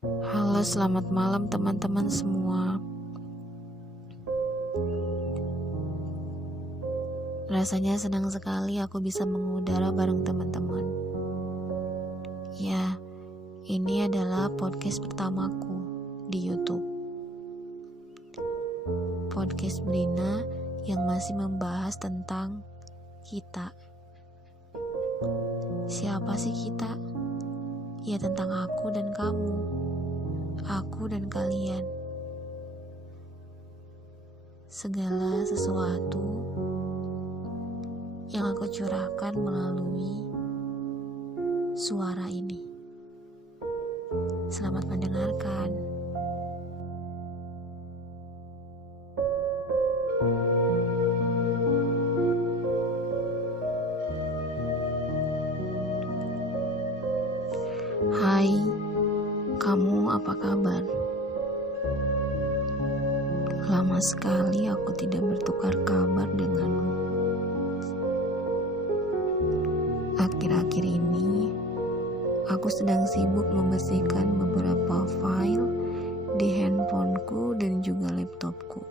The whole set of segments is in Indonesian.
Halo, selamat malam teman-teman semua. Rasanya senang sekali aku bisa mengudara bareng teman-teman. Ya, ini adalah podcast pertamaku di YouTube. Podcast Brina yang masih membahas tentang kita. Siapa sih kita? Ya, tentang aku dan kamu, aku dan kalian. Segala sesuatu yang aku curahkan melalui suara ini. Selamat mendengarkan. Hai, kamu apa kabar? Lama sekali aku tidak bertukar kabar denganmu. Akhir-akhir ini, aku sedang sibuk membersihkan beberapa file di handphoneku dan juga laptopku.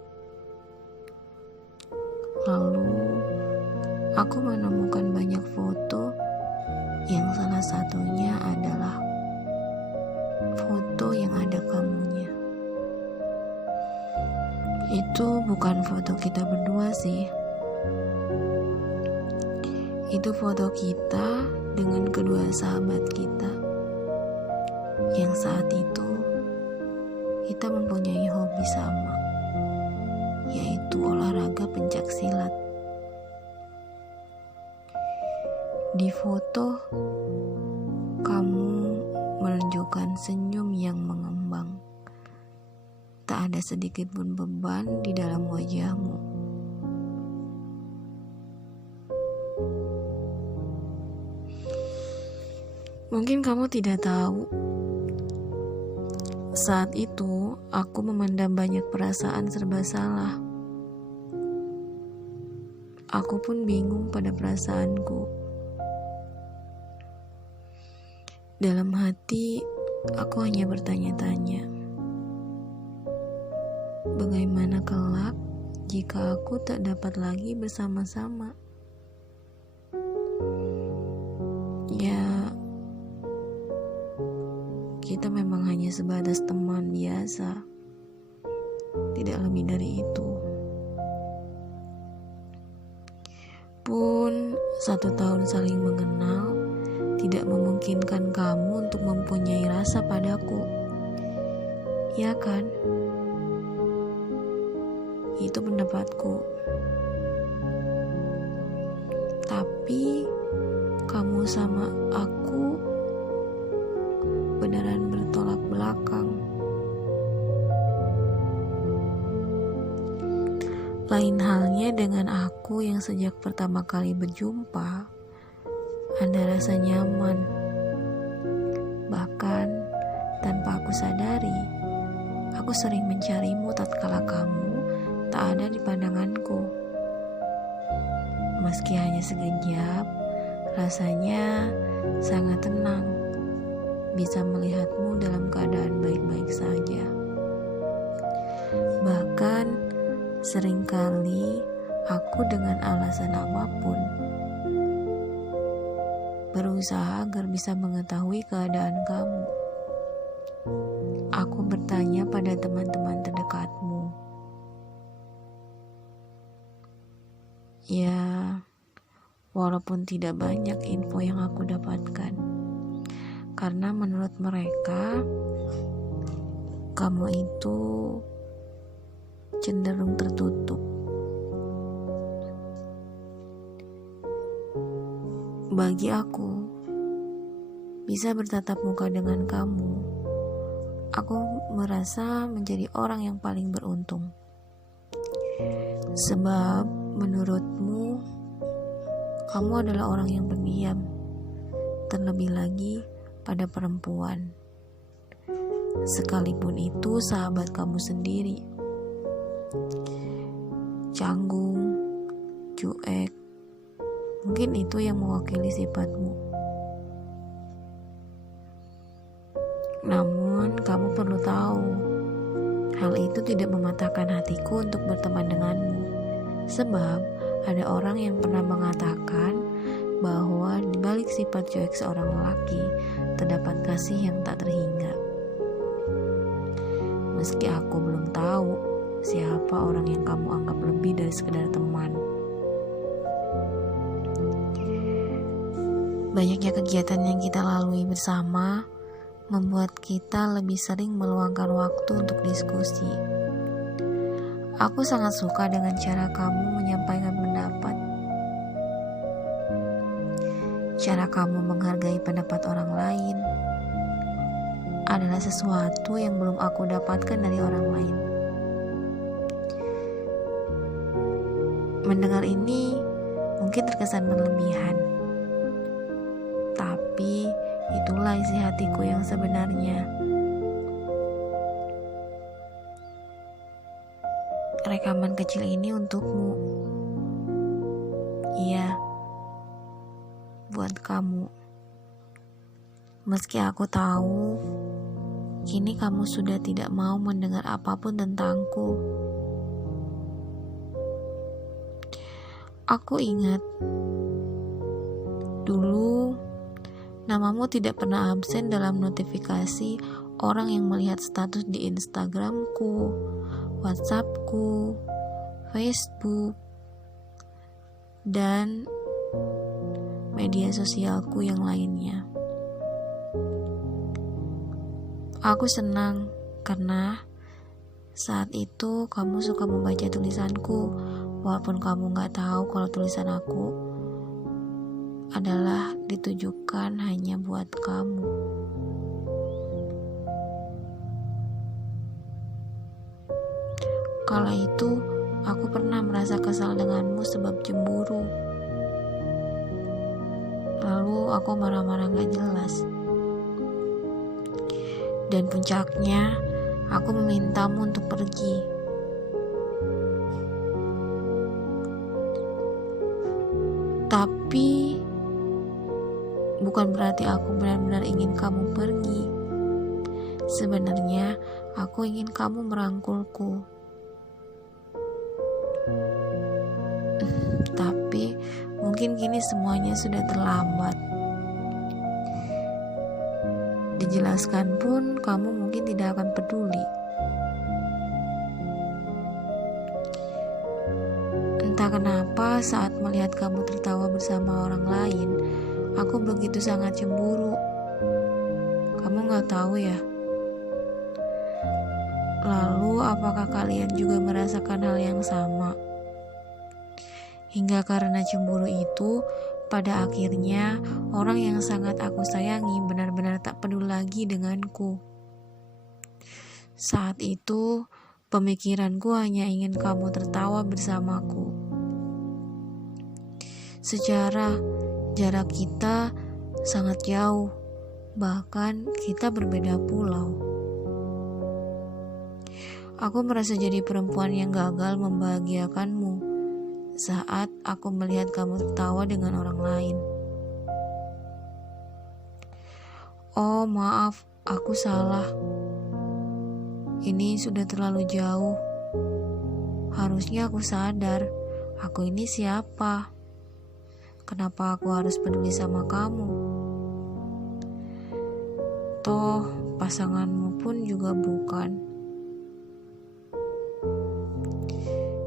Lalu, aku menemukan banyak foto yang salah satunya adalah foto yang ada kamunya. Itu bukan foto kita berdua sih. Itu foto kita dengan kedua sahabat kita yang saat itu kita mempunyai hobi sama, yaitu olahraga pencaksilat. Di foto, kamu menunjukkan senyum yang mengembang. Tak ada sedikit pun beban di dalam wajahmu. Mungkin kamu tidak tahu, saat itu aku memendam banyak perasaan serba salah. Aku pun bingung pada perasaanku. Dalam hati, aku hanya bertanya-tanya, bagaimana kelak jika aku tak dapat lagi bersama-sama? Ya, kita memang hanya sebatas teman biasa, tidak lebih dari itu. Pun 1 tahun saling mengenal tidak memungkinkan kamu untuk mempunyai rasa padaku, ya kan? Itu pendapatku. Tapi kamu sama aku beneran bertolak belakang. Lain halnya dengan aku yang sejak pertama kali berjumpa ada rasa nyaman. Bahkan tanpa aku sadari, aku sering mencarimu tatkala kamu tak ada di pandanganku. Meski hanya sekejap, rasanya sangat tenang bisa melihatmu dalam keadaan baik-baik saja. Bahkan seringkali aku dengan alasan apapun berusaha agar bisa mengetahui keadaan kamu. Aku bertanya pada teman-teman terdekatmu. Ya, walaupun tidak banyak info yang aku dapatkan, karena menurut mereka kamu itu cenderung tertutup. Bagi aku, bisa bertatap muka dengan kamu, aku merasa menjadi orang yang paling beruntung. Sebab menurutmu, kamu adalah orang yang pendiam, terlebih lagi pada perempuan. Sekalipun itu sahabat kamu sendiri. Canggung, cuek, mungkin itu yang mewakili sifatmu. Namun, kamu perlu tahu, hal itu tidak mematahkan hatiku untuk berteman denganmu. Sebab, ada orang yang pernah mengatakan bahwa di balik sifat cuek seorang lelaki, terdapat kasih yang tak terhingga. Meski aku belum tahu siapa orang yang kamu anggap lebih dari sekedar teman. Banyaknya kegiatan yang kita lalui bersama membuat kita lebih sering meluangkan waktu untuk diskusi. Aku sangat suka dengan cara kamu menyampaikan pendapat. Cara kamu menghargai pendapat orang lain adalah sesuatu yang belum aku dapatkan dari orang lain. Mendengar ini mungkin terkesan berlebihan, tapi itulah isi hatiku yang sebenarnya. Rekaman kecil ini untukmu. Iya, buat kamu. Meski aku tahu, kini kamu sudah tidak mau mendengar apapun tentangku. Aku ingat, dulu namamu tidak pernah absen dalam notifikasi orang yang melihat status di Instagramku, WhatsAppku, Facebook, dan media sosialku yang lainnya. Aku senang karena saat itu kamu suka membaca tulisanku, walaupun kamu gak tahu kalau tulisan aku adalah ditujukan hanya buat kamu. Kala itu, aku pernah merasa kesal denganmu sebab cemburu. Lalu aku marah-marah gak jelas. Dan puncaknya, aku memintamu untuk pergi. Tapi, bukan berarti aku benar-benar ingin kamu pergi. Sebenarnya, aku ingin kamu merangkulku. Tapi, mungkin kini semuanya sudah terlambat. Dijelaskan pun kamu mungkin tidak akan peduli. Entah kenapa saat melihat kamu tertawa bersama orang lain, aku begitu sangat cemburu. Kamu gak tahu ya? Lalu apakah kalian juga merasakan hal yang sama? Hingga karena cemburu itu, pada akhirnya, orang yang sangat aku sayangi benar-benar tak peduli lagi denganku. Saat itu, pemikiranku hanya ingin kamu tertawa bersamaku. Secara jarak kita sangat jauh, bahkan kita berbeda pulau. Aku merasa jadi perempuan yang gagal membahagiakanmu saat aku melihat kamu tertawa dengan orang lain. Oh, maaf, aku salah. Ini sudah terlalu jauh. Harusnya aku sadar, aku ini siapa? Kenapa aku harus peduli sama kamu? Toh, pasanganmu pun juga bukan.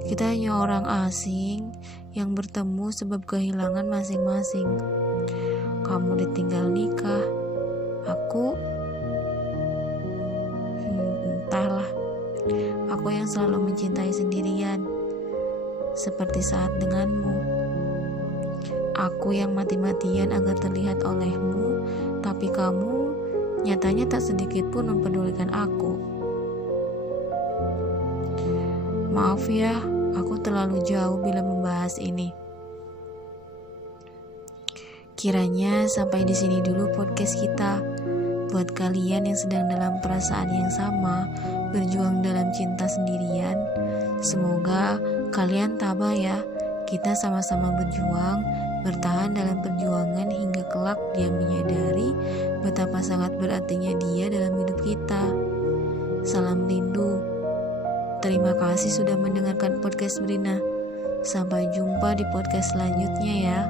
Kita hanya orang asing yang bertemu sebab kehilangan masing-masing. Kamu ditinggal nikah, aku entahlah. Aku yang selalu mencintai sendirian, seperti saat denganmu. Aku yang mati-matian agar terlihat olehmu, tapi kamu nyatanya tak sedikit pun mempedulikan aku. Maaf ya, aku terlalu jauh bila membahas ini. Kiranya sampai di sini dulu podcast kita. Buat kalian yang sedang dalam perasaan yang sama, berjuang dalam cinta sendirian, semoga kalian tabah ya. Kita sama-sama berjuang bertahan dalam perjuangan hingga kelak dia menyadari betapa sangat berartinya dia dalam hidup kita. Salam rindu. Terima kasih sudah mendengarkan podcast Brina. Sampai jumpa di podcast selanjutnya ya.